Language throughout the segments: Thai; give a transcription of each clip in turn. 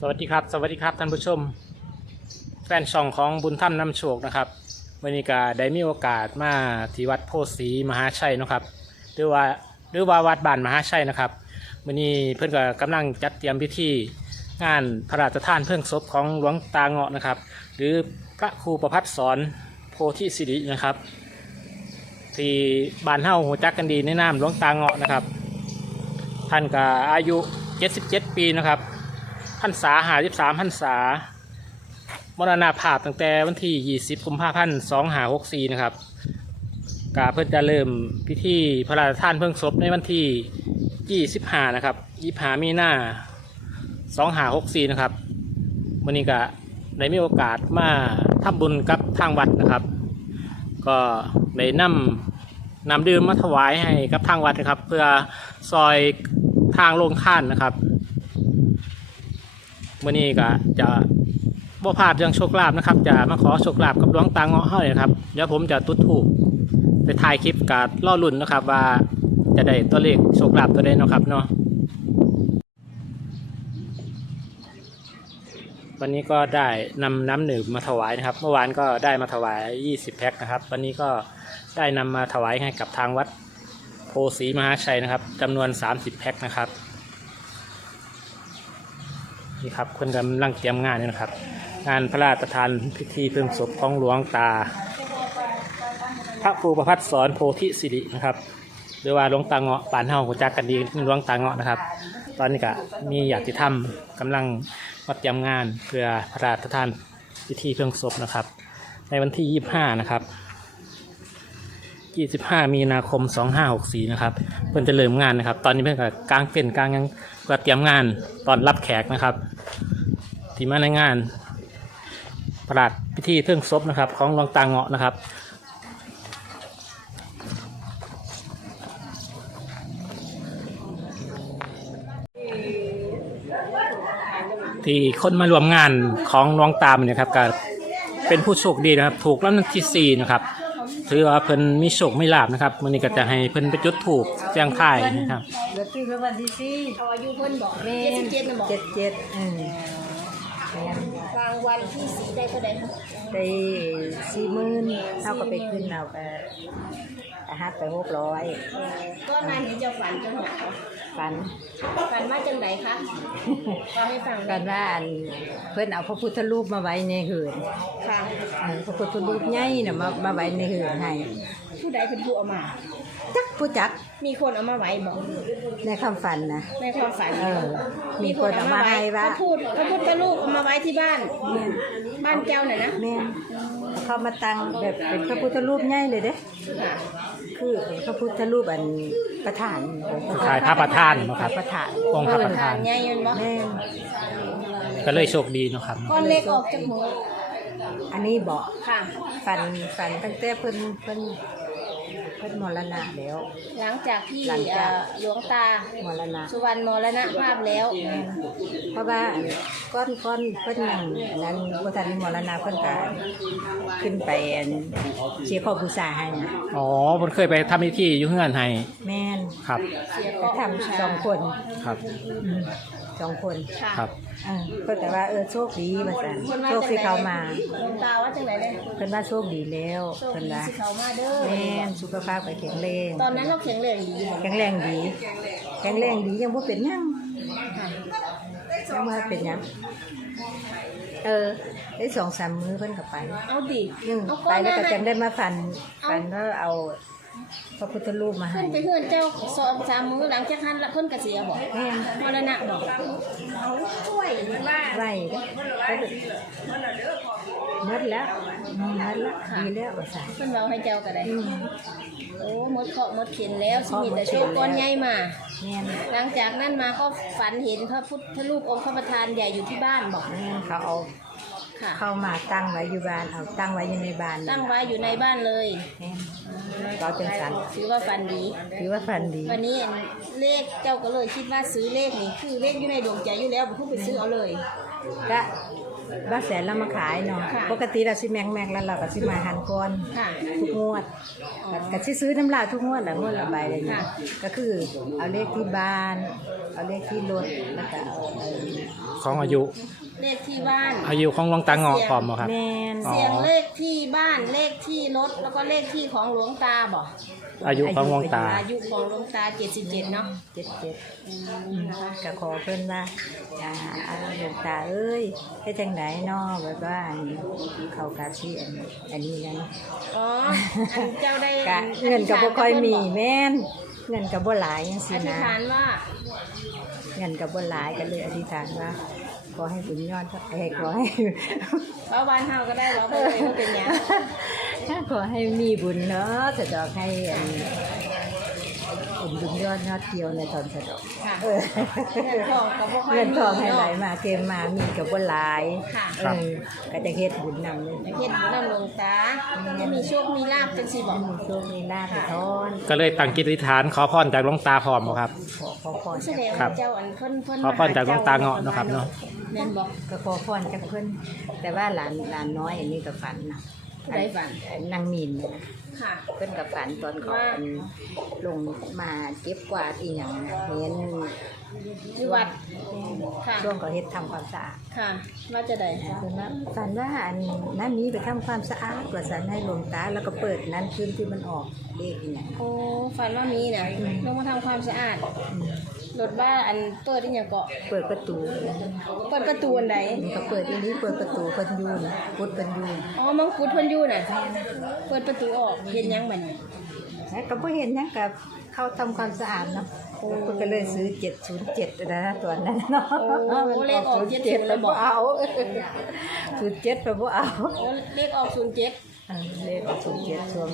สวัสดีครับ สวัสดีครับท่านผู้ชม แฟนช่องของบุญถ้ำน้ำโชคนะครับวันนี้ก็ได้มีโอกาสมาที่วัดโพธิ์ศรีมหาชัยนะครับหรือว่าหรือว่าวัดบ้านมหาชัยนะครับวันนี้เพื่อนก็กำลังจัดเตรียมพิธีงานพระราชทานเพลิงศพของหลวงตาเงาะนะครับ หรือพระครูประพัฒสอนโพธิสิรินะครับ ที่บ้านเฮาหัวจักกันดีในนามหลวงตาเงาะนะครับ ท่านก็อายุ 77 ปีนะครับ พรรษาหาสิบสามพรรษามรณภาพตั้งแต่วันที่20กุมภาพันธ์2564นะครับกาเพื่อจะเริ่มพิธีพระราชทานเพลิงศพในวันที่25นะครับ25มีนา2564นะครับวันนี้ก็ได้มีโอกาสมาทำบุญกับทางวัดนะครับ ก็ได้นำนำดื่มมาถวายให้กับทางวัดนะครับ เพื่อซอยทางลงท่านนะครับ มื่อนี้ก็จะบ่พลาดเรื่องโชคลาภนะครับ จะมาขอโชคลาภกับหลวงตาเงาะเฮาเลยนะครับเดี๋ยวผมจะตุดถูกไปถ่ายคลิปกับล่อลุ่นนะครับ ว่าจะได้ตัวเลขโชคลาภตัวใดนะครับเนาะวันนี้ก็ได้นำน้ำหนึ่งมาถวายนะครับ เมื่อวานก็ได้มาถวาย 20 แพ็คนะครับ วันนี้ก็ได้นำมาถวายให้กับทางวัดโพธิ์ศรีมหาชัยนะครับจำนวน 30 แพ็คนะครับ นี่ครับคนกำลังเตรียมงานนี่นะครับ งานพระราชทานพิธีเพลิงศพของหลวงตา พระครูประพัฒสอนโพธิสิรินะครับหรือว่าหลวงตาเงาะป่านเฮาหูจักกันดีหลวงตาเงาะนะครับ ตอนนี้ก็มีอยากที่ทำกำลังมาเตรียมงานเพื่อพระราชทานพิธีเพลิงศพนะครับ ในวันที่ 25 นะครับ 25 มีนาคม 2564 นะครับ เพิ่นจะเริ่มงานนะครับ ตอนนี้เพิ่นก็กางเต็นท์กางยังเพื่อเตรียมงานตอนรับแขกนะครับ ที่มาในงานประหลาดพิธีเพิ่องศพนะครับ ของหลวงตาเงาะนะครับที่คนมารวมงานของหลวงตามเนี่ยครับก็เป็นผู้โชคดีนะครับ ถูกรางวัลที่สี่นะครับ ถือว่าเพิ่นมีโชคไม่ลาบนะครับวันนี้ก็จะให้เพิ่นไปจุดถูกแจ้งค่ายนะครับเดือนที่แล้ววันที่สี่เอาอายุเพิ่นบอกแม่เจ็ดสิบเจ็ดนะบอกเจ็ดเจ็ดอืมแม่นรางวัลที่สีได้เท่าใดคะได้สี่หมื่นเท่ากับไปขึ้นเอาไป อาหารไปหกร้อยก็นานเห็นเจ้าฝันจังหวะฝันฝันมาจังไดคะเราให้ฟังกันว่าอันเพื่อนเอาพระพุทธรูปมาไว้ในหืนค่ะ เออพระพุทธรูปใหญ่น่ะมามาไว้ในหืนให้ผู้ใดเป็นผู้เอามา จักผู้จักมีคนเอามาไว้บอกในคำฝันนะในความฝันเออ มีคนเอามาให้ว่า พระพูดพระพุทธรูปเอามาไว้ที่บ้าน บ้านเจ้าน่ะนะแม่นเขามาตังแบบเป็นพระพุทธรูปใหญ่เลยเด้ค่ะ คือพระพุทธรูปอันประธานขายพระประธานนะพครัระบประธานองค์พระประธานทานใหญ่ยันบ่แม่นก็เลยโชคดีเนาะครับก้อนเล็กออกจากหัวอันนี้บอกค่ะฝันฝันตั้งแต่เพิ่นเพิ่นเพิ่นมรณะแล้ว หลังจากที่หลังจาก เอ่อหลวงตามรณะสุวรรณมรณภาพแล้ว เพราะว่าก้อนก้อนเพิ่นนั่งอันนั้นบ่ทันมรณะเพิ่นก็ขึ้นไปอันเชียร์พ่อบูชาให้นะอ๋อผมเคยไปทำพิธีอยุ่งเงินให้แม่นครับ เสียก็ก็ทำสองคนครับ อืมสองคนค่ะ ครับ เออเพิ่นก็ว่าเออโชคดีว่าซั่นเพิ่นว่าโชคจังที่ไดเขามาหลวงตาว่าจังไดเลยเพิ่นว่าโชคดีแล้วโชคเพิ่นดีว่าสิเขามาเด้อ แม่นสุขภาพก็แข็งแรงตอนนั้นเราแข็งแรงดีแข็งแรงดี แข็งแรงดียังบ่เป็นหยังยังบ่เป็นหยังเออได้สองสามมื้อเพิ่นก็ไปเอาดิอืมเอาไปแล้วก็จังได้ได้มาฝันฝันว่าเอา พระพุทธรูปมาให้ขึ้นไปเพื่อนเจ้าสองสามมื้อหลังจากนั้นละเพิ่นก็เสียบอกแม่นมรณะบอกเอาช่วยว่าไหวเด้อหมดแล้วอืมหมดแล้วดีแล้วว่าซั่นเพิ่นเว้าให้เจ้าก็ได้ อืมโอ้หมดเคราะห์หมดเข็นแล้วสิมีแต่โชคก้อนใหญ่มา แม่นหลังจากนั้นมาก็ฝันเห็นพระพุทธรูปองค์พระประธานใหญ่อยู่ที่บ้านบอก แม่นเขาเอา ค่ะ เข้ามาตั้งไว้อยู่บ้านเอาตั้งไว้อยู่ในบ้านตั้งไว้อยู่ในบ้านเลยแม่นเราจังสันถือว่าฝันดี ถือว่าฝันดี วันนี้เลขเจ้าก็เลยคิดว่าซื้อเลขนี่คือเลขอยู่ในดวงใจอยู่แล้วผมเพิ่งไปซื้อเอาเลยก็ บ้านแสนเรามาขายเนาะค่ะ ปกติเราสิแมงแมงแล้วเราก็สิมาหันก่อนค่ะ ทุกงวดก็ก็สิซื้อน้ำลายทุกงวดแหละงวดละใบเลยเนี่ยค่ะ ก็คือเอาเลขที่บ้าน เอาเลขที่รถแล้วก็เอาเอ่อของอายุ เลขที่บ้าน อายุของหลวงตาเงาะพร้อมบ่ครับ แมนอ๋อ เสียงเลขที่บ้านเลขที่รถแล้วก็เลขที่ของหลวงตาบ่อายุของหลวงตา อายุของหลวงตา 77 เนาะเจ็ดเจ็ดก็ขอเพิ่นว่าอ่าอ่าหลวงตาเอ้ยให้จังไหนเนาะแบบว่าอันเขากาชีอันอันนี้นั่นอ๋ออันเจ้าได้กะเงินก็บ่ค่อยมีแม่นเงินก็บ่หลายจังอซี่ธิษนะ ฐานว่า เงินก็บ่หลายก็เลยอธิษฐานว่า ขอให้บุญยอดเอ้ยขอให้เราบ้านเฮาก็ได้เราไปเลยว่าเป็นหยัง ขอให้มีบุญเนาะสะดอกให้อัน บุญบุญยอดยอดเดียวในตอนสะดอกค่ะเออเงินทองก็บ่ค่อยเงินทองมีให้ไหลเนาะมาเกมมามีกับบ่หลายค่ะ เออก็จะเฮ็ดบุญนำเลยเฮ็ดบุญนำหลวงตาจะมีโชค มีลาภจังซี่บ่มีโชคมีลาภให้ทอนก็เลยตั้งจิตอธิษฐานขอพรจากหลวงตาพร้อมบ่ครับ ขอขอพรแสดงครัว่าบเจ้าอันเพิ่นเพิ่นขอพรจากหลวงตาเงาะเนาะครับเนาะ แม่นบ่ก็ขอพรจากเพิ่นแต่ว่าหลานหลานน้อยอันนี้ก็ฝันนะ ผู้ใดฝันนางมีนน่ะนะค่ะ เพิ่นกับฝันตอนเขาว่าเป็นลงมาเก็บกวาดอีหยังเห็นอยู่วัดค่ะช่วงเขาเฮ็ดทำความสะอาดค่ะ ว่าจะได้เพิ่นว่าฝันว่าอันนั้นนี้ไปทำความสะอาดกว่าสันให้หลวงตาแล้วก็เปิดนั้นคืนที่มันออกเลขอีหยังโอ้ฝันว่ามีน่ะลงมาทำความสะอาดอืม รถบ้านอันเปิดที่หยังเกาะเปิดประตูเปิดประตูอันใดมันก็เปิดอีนี้เปิดประตูเพิ่นอยู่นะพุดเพิ่นอยู่อ๋อมังคุดเพิ่นอยู่น่ะเปิดประตูออกเห็นหยังบัดนี้แล้วก็บ่เห็นหยังกับเข้าทำความสะอาดเนาะเพิ่นก็เลยซื้อ 707นะตัวนั้นเนาะโอ้เลขออก70แล้วบ่เอาศูนย์เจ็ดไปบ่เอา โอ้เลขออก07 เออเลขออกศูนย์เจ็ดช่วง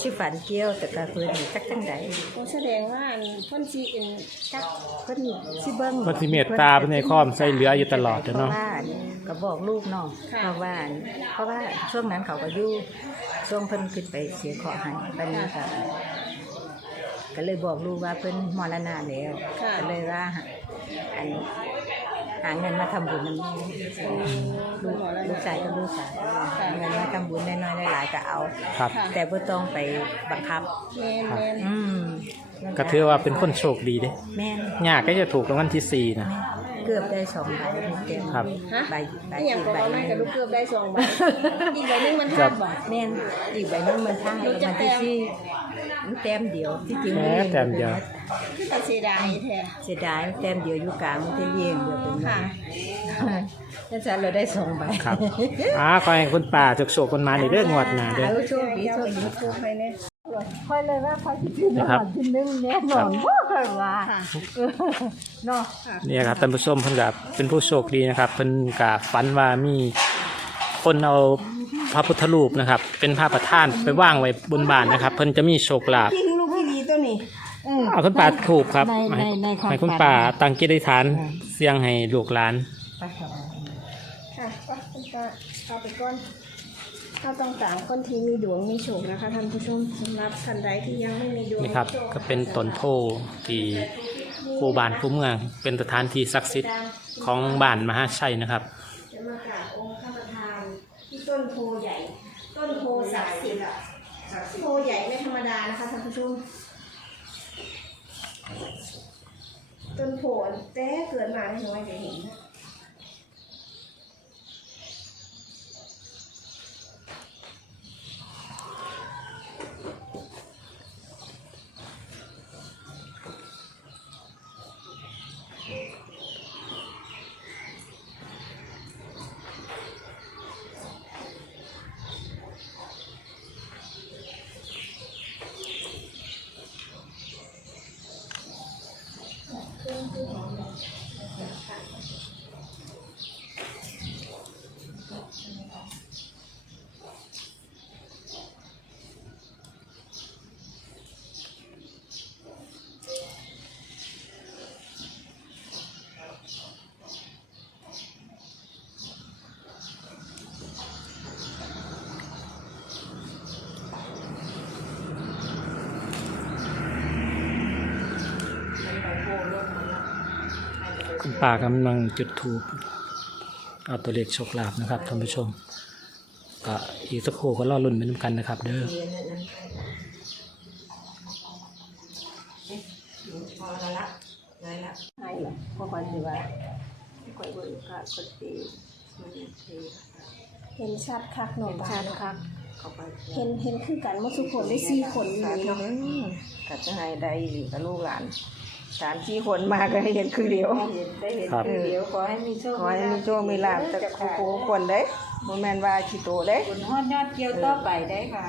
ชื่อฝันเกี้ยวแต่ก็เพิ่นนี่จักจังใดโอ้แสดงว่าอันเพิ่นสิเป็นจักเพิ่นสิเบิ่งเพิ่นสิเมตตาเพิ่นให้ความช่วยเหลืออยู่ตลอดเด้อเนาะ พรว่ก็บอกลูกเนาะเพราะว่าเพราะว่าช่วงนั้นเขาก็อยู่ช่วงเพิ่นขึ้นไปเสียขอให้บัดนี้ก็ก็เลยบอกลูกว่าเพิ่นมรณะแล้วก็เลยว่าอัน หาเงินมาทำบุญนำลูกลูกชายกับลูกสาวหาเงินมาทำบุญน้อยๆหลายๆก็เอา ครับ แต่บ่ต้องไปบังคับ แม่นแม่นอืมก็ถือว่าเป็นคนโชคดีเด้แม่น ยากก็จะถูกรางวัลที่สี่นะ เกือบได้สองใบเต็มครับ ฮะใบใบอีหยังอีกก็ใบบ่หแม่นึ่งกับลูกเกือบได้2ใบอีกใบหนึงมันครัทาบดบ่แม่นอีกใบหนึงมันท่าลูกจะมันที่แต้มที่มันแต้มเดียวที่จริงแหมแต้มเดียว คือแต่เสียดายแท้ เสียดายแต้มเดียวอยู่กลางมันจะเยี่ยงเดียวเป็นค่ะนั่นจะเราได้สองใบครับอ่าขอให้คุณป่าจกโชคคนมาในเรื่องงวดหน้าเด้อ เอาโชคดีโชคดีถูกไปเนี่ย ค่อยเลยว่าค่อยจะซื้อนะครับที่หนึงแน่นอนบ่ค่อยว่าเออเนาะ เนี่ยครับท่านผู้ชมเพิ่นก็เป็นผู้โชคดีนะครับเพิ่นก็ฝันว่ามีคนเอาพระพุทธรูปนะครับ เป็นพระประธานไปวางไว้บนบ้านนะครับ เพิ่นจะมีโชคลาภพี่ลูกพี่ดีตัวนี้เออเอาคุณป่าถูกครับในในในความให้คุณฝันป่าตั้งจิตอธิษฐานเสียงให้ลูกหลาน ไปครับค่ะก็คุณตาเอาไปก่อน ถ้าต้องต่างคนที่มีดวงมีโชคนะคะท่านผู้ชมสำหรับท่านใดที่ยังไม่มีดวงนี่ครับก็เป็นต้นโพที่คู่บ้านคู่เมืองเป็นสถานที่ศักดิ์สิทธิ์ของบ้านมหาชัยนะครับ จะมากราบองค์พระประธานที่ต้นโพใหญ่ ต้นโพศักดิ์สิทธิ์อะโพใหญ่ไม่ธรรมดานะคะท่านผู้ชม ต้นโพแต่เกิดมาไม่ถึงว่าจะเห็นคุณ ป่ากำลังจุดธูปเอาตัวเลขโชคลาภนะครับท่านผู้ชม ก็อีกสักครู่ก็รอลุ้นไปน้ำกันนะครับ เด้อพอละละไงละให้เพราะคนสิว่าคอยบริการคนตีมันตีเห็นชัดคักหนเห็นตาชัดเนาะครับเขาไปเห็นเห็นคือกันว่าสุขคนได้สี่คนอยู่นี่เนาะก็จะให้ได้กับลูกหลาน สามสี่คนมาก็ให้เห็นคือเดียวได้เห็นครับคือเดียวขอให้มีโชคขอให้มีโชคมีลาภจากครูคนเด้โมแมนว่าชิโตเด้คุณฮอดยอดเกี่ยวต่อไปได้ค่ะ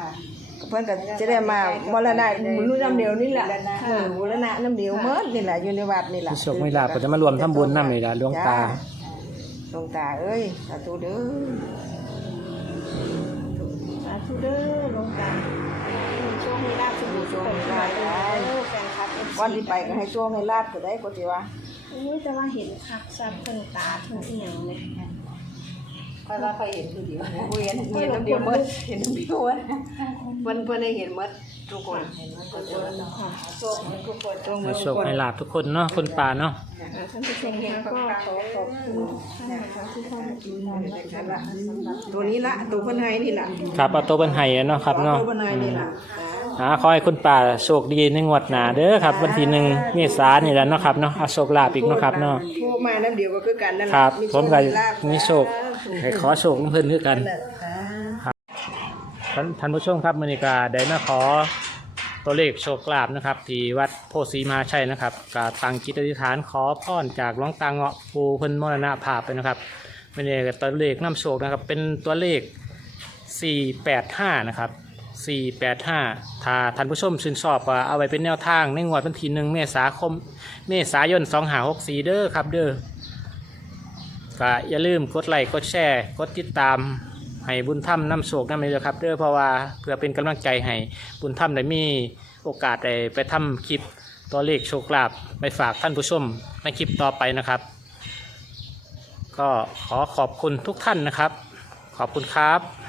เพื่อนก็จะได้มามรณะบุญน้ำเดียวนี่แหละเออบุรณะน้ำเดียวเมื่อนี่แหละอยู่ในวัดนี่แหละผู้โชคไม่ลาภก็จะมารวมทำบุญนำนี่ล่ะหลวงตาหลวงตาเอ้ยสาธุเด้อสาธุเด้อหลวงตามีโชคมี ลาภสุขสุขคนไปเด้อแฟนคลับวันที่ไปก็ให้ช่วงให้ลาดก็ได้ก็สิว่าอุ้ยแต่ว่าเห็นคักซับเพิ่นตาเพิ่นอีหยังเนี่ยค่อยว่าค่อยเห็นคือเดียวผู้เห็นเห็นน้ำเดียวเมื่อเห็นน้ำเดียวเมื่อเพิ่นเพิ่นได้เห็นเมื่อทุกคนโชคให้ทุกคนตรงให้โชคให้ลาภทุกคนเนาะคนป่าเนาะอ่าท่านผู้ชมคะก็ขอขอบคุณทุกท่านนะคะที่เข้ามาติดตามรับชมตัวนี้ละตัวเพิ่นให้นี่ล่ะครับเอาตัวเพิ่นให้เนาะครับเนาะตัวเพิ่นให้นี่ล่ะ อ่าขอให้คุณป่าโชคดีในงวดหน้าเด้อครับ วันที่หนึ่งเมษายนนี่แหละเนาะครับเนาะเอาโชคลาภอีกเนาะครับเนาะพวกมาน้ำเดียวก็คือกันนั่นแหละครับ โชผมก็ลาภมีโชคให้ขอโชคของเพิ่นคือกันท่านท่านผู้ชมครับมณิกาได้มาขอตัวเลขโชคลาภนะครับที่วัดโพสีมหาชัยนะครับกาตั้งจิตอธิษฐานขอพรจากหลวงตาเงาะปูเพิ่นมรณภาพไปนะครับไม่ได้ตัวเลขนำโชคนะครับเป็นตัวเลข 485 นะครับ 485 ถ้าท่านผู้ชมชื่นชอบก็เอาไว้เป็นแนวทางในงวดวันที่หนึ่งเมษาคม เมษายน 2564 เด้อครับเด้อก็อย่าลืมกดไลค์กดแชร์ กดติดตามให้บุญถ้ำนำโชคนำเลยครับเด้อเพราะว่าเพื่อเป็นกำลังใจให้บุญถ้ำได้มีโอกาสได้ไปทำคลิปตัวเลขโชคลาภไปฝากท่านผู้ชมในคลิปต่อไปนะครับ ก็ขอขอบคุณทุกท่านนะครับ ขอบคุณครับ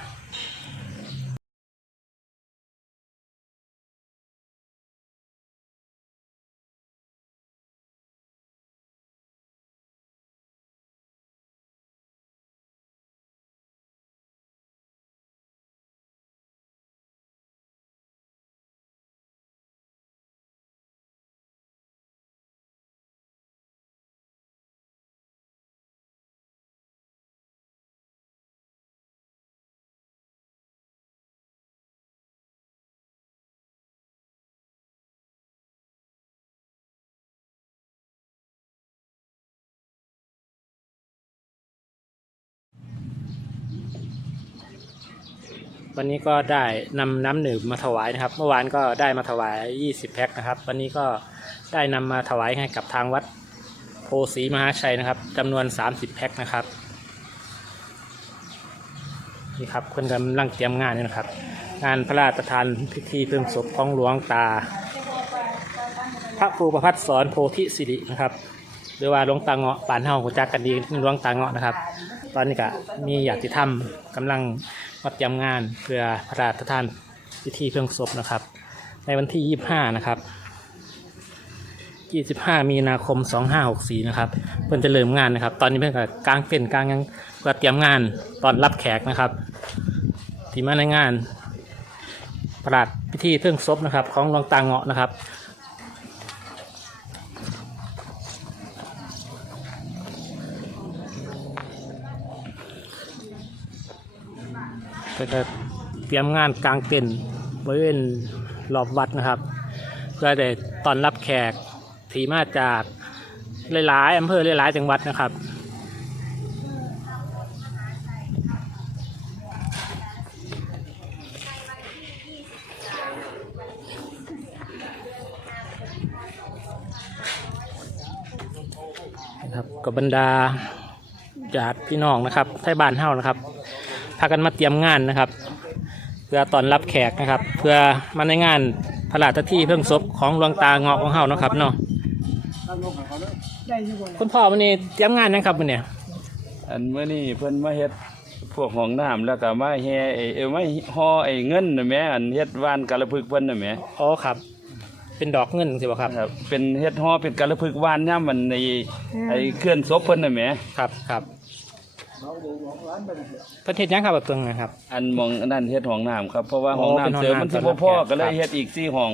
วันนี้ก็ได้นำน้ำหนึ่งมาถวายนะครับ เมื่อวานก็ได้มาถวาย 20 แพ็คนะครับ วันนี้ก็ได้นำมาถวายให้กับทางวัดโพสีมหาชัยนะครับจำนวน 30 แพ็คนะครับนี่ครับคนกำลังเตรียมงานนี่นะครับ งานพระราชทานพิธีเพลิงศพของหลวงตา พระครูประพัฒสอนโพธิสิรินะครับหรือว่าหลวงตาเงาะปานเฮาหูจักกันดีหลวงตาเงาะนะครับ ตอนนี้ก็มีญาติธรรมกำลัง มาเตรียมงานเพื่อพระราชทานพิธีเพลิงศพนะครับ ในวันที่ 25 นะครับ 25 มีนาคม 2564 นะครับ เพิ่นจะเริ่มงานนะครับ ตอนนี้เพิ่นก็กางเต็นกางยังเพื่อเตรียมงานตอนรับแขกนะครับ ที่มาในงานประหลาดพิธีเพลิงศพนะครับ ของหลวงตาเงาะนะครับ ก็จะเตรียมงานกลางเต็นท์บริเวณรอบวัดนะครับ เพื่อได้ตอนรับแขกที่มาจากหลายๆอำเภอหลายๆจังหวัดนะครับนะครับกับบรรดาญาติพี่น้องนะครับไทยบ้านเฮานะครับ พากันมาเตรียมงานนะครับ เพื่อต้อนรับแขกนะครับ เพื่อมาในงานพระราชที่เพิ่งศพของหลวงตาเงาะของเฮานะครับเนาะคุณพ่อวันนี้เตรียมงานนะครับวันนี้อันเมื่อนี้เพิ่นมาเฮ็ดพวกห้องน้ำแล้วก็มาแห่ไอ้เออมาห่อไอ้เงินน่ะแหม่อันเฮ็ดว่านกาละพึกเพิ่นน่ะแหม่อ๋อครับ เป็นดอกเงินสิบ่ครับครับ เป็นเฮ็ดห่อเป็นกาละพึกว่านย่ามมันในไอ้เคลื่อนศพเพิ่นน่ะแหม่ครับครับ เพิ่นเฮ็ดหยังครับเพิ่งนะครับ อันมองอันนั้นเฮ็ดห้องน้ำครับเพราะว่าโอ้ห้องเป็นน้ำห้องเสริมมันน้ำสิบ่พอสำหรับก็เลยครับเฮ็ดอีก4ห้อง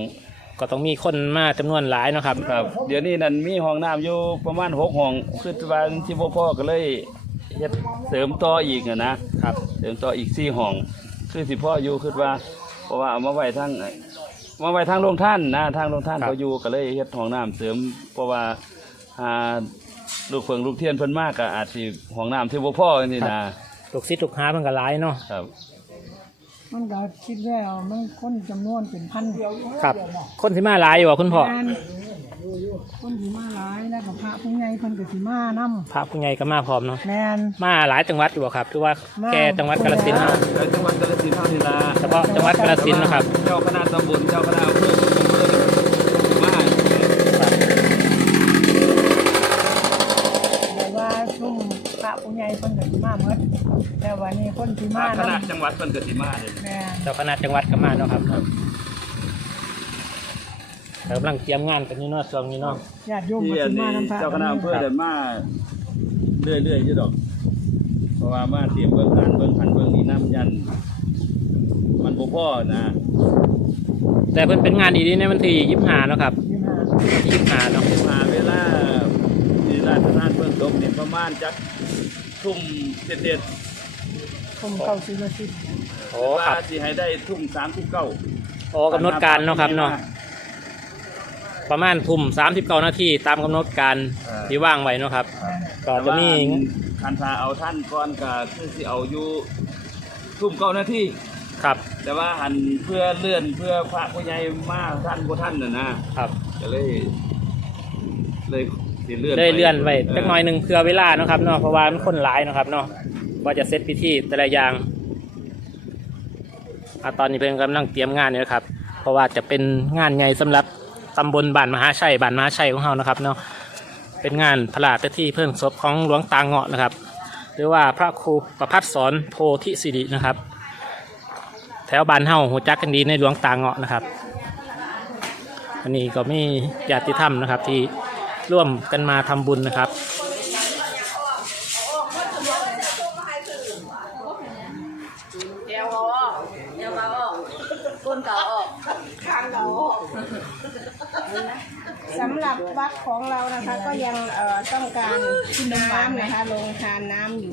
ก็ต้องมีคนมาจำนวนหลายเนาะครับ ครับ เดี๋ยวนี้นั่นมีห้องน้ำอยู่ประมาณ6ห้องคือว่ามันสิบ่พอก็เลยเฮ็ดเสริมต่ออีกอะนะครับ เสริมต่ออีก4ห้องคือสิพออยู่คือว่า เพราะว่าเอามาไว้ทางมาไว้ทางโรงท่านนะทางโรงท่านครับ เขาอยู่ก็เลยเฮ็ดห้องน้ำเสริม เพราะว่าอ่า ลูกเฟิงลูกเทียนเพิ่นมากก็อาจสิห้องน้ำที่บ่พอจังซี่นะลูกศิษย์ลูกหาเพิ่นก็หลายเนาะ ครับมันก็คิดแล้วมันคนจำนวนเป็นพันครับ คนสิมาหลายอยู่บ่คุณพ่อ งานคนที่มาหลายแล้วก็พระผู้ใหญ่เพิ่นก็สิมานํพระผู้ใหญ่ก็มาพร้อมเนาะ แม่น มาหลายจังหวัดอยู่บ่ครับ คือว่ามา แค่จังหวัดกาฬสินธุ์เนาะแล้วจังหวัดกาฬสินธุ์เท่านี้ล่ะเฉพาะจังหวัดกาฬสินธุ์นะครับ เจ้าคณะตำบลเจ้าคณะอำเภอทุกอำเภอมา แต่ว่าชุ่มพระ ผู้ใหญ่เพิ่นก็สิมาหมดแต่วันนี้คนที่มาคณะนํจังหวัดเพิ่นก็สิมาเลยแม่นเจ้าคณะจังหวัดก็มาเนาะครับแต่กำลังเตรียมงานกันอยู่เนาะช่วงนี้เนาะญาติโยมที่ก็อันสิมานี้นํพระเจ้าคณะอำเภอได้มาเรื่อยๆอยู่ดอก เพราะว่ามาเตรียมเบิ่งการเบิ่งหันเบิ่งนี่น้ำยัน มันบ่พอนะแต่เพิ่นเป็นงานดีๆในวันที่25เนาะครับที่มาวันที่25เนาะมาเวลาที่ราชทานเบิ่งตกนี่ประมาณจัก ทุ่มเด็ดผมเข้าสิมาสิๆโอ้ว่าครับสิให้ได้ทุ่ม39โอ้กำหนดการเนาะครับเนาะประมาณทุ่ม39นาทีตามกำหนดการที่ว่างไว้เนาะครับก็จะมีคันพาเอาท่านก่อนก็คือสิเอาอยู่ทุ่มเก้านาทีครับแต่ว่าหันเพื่อเลื่อนเพื่อพระผู้ใหญ่มาท่านผู้ท่านน่ะนะครับ ก็เลย เลย สิเลื่อนได้เลื่อนไว้เจักหน่อยหนึ่งเพื่อเวลาเนาะครับเนาะเพราะว่ามันคนหลายเนาะครับเนาะว่าจะเซตพิธีแต่ละอย่างอะตอนนี้เพิ่นกำลังเตรียมงานอยู่นะครับ เพราะว่าจะเป็นงานใหญ่สำหรับตำบลบ้านมหาชัยบ้านมหาชัยของเรานะครับเนาะเป็นงานพระราชพิธีเพิ่งศพของหลวงตาเงาะนะครับ หรือว่าพระครูประพัฒสอนโพธิสิรินะครับ แถวบ้านเฮาหูจักกันดีในหลวงตาเงาะนะครับ อันนี้ก็มีญาติธรรมนะครับที่ ร่วมกันมาทำบุญนะครับ เดี๋ยวเอาออกเดี๋ยวเอาออกก้นเก่าออกข้างเราสำหรับวัดของเรานะคะก็ยังเอ่อต้องการน้ำนะคะลงทานน้ำอยู่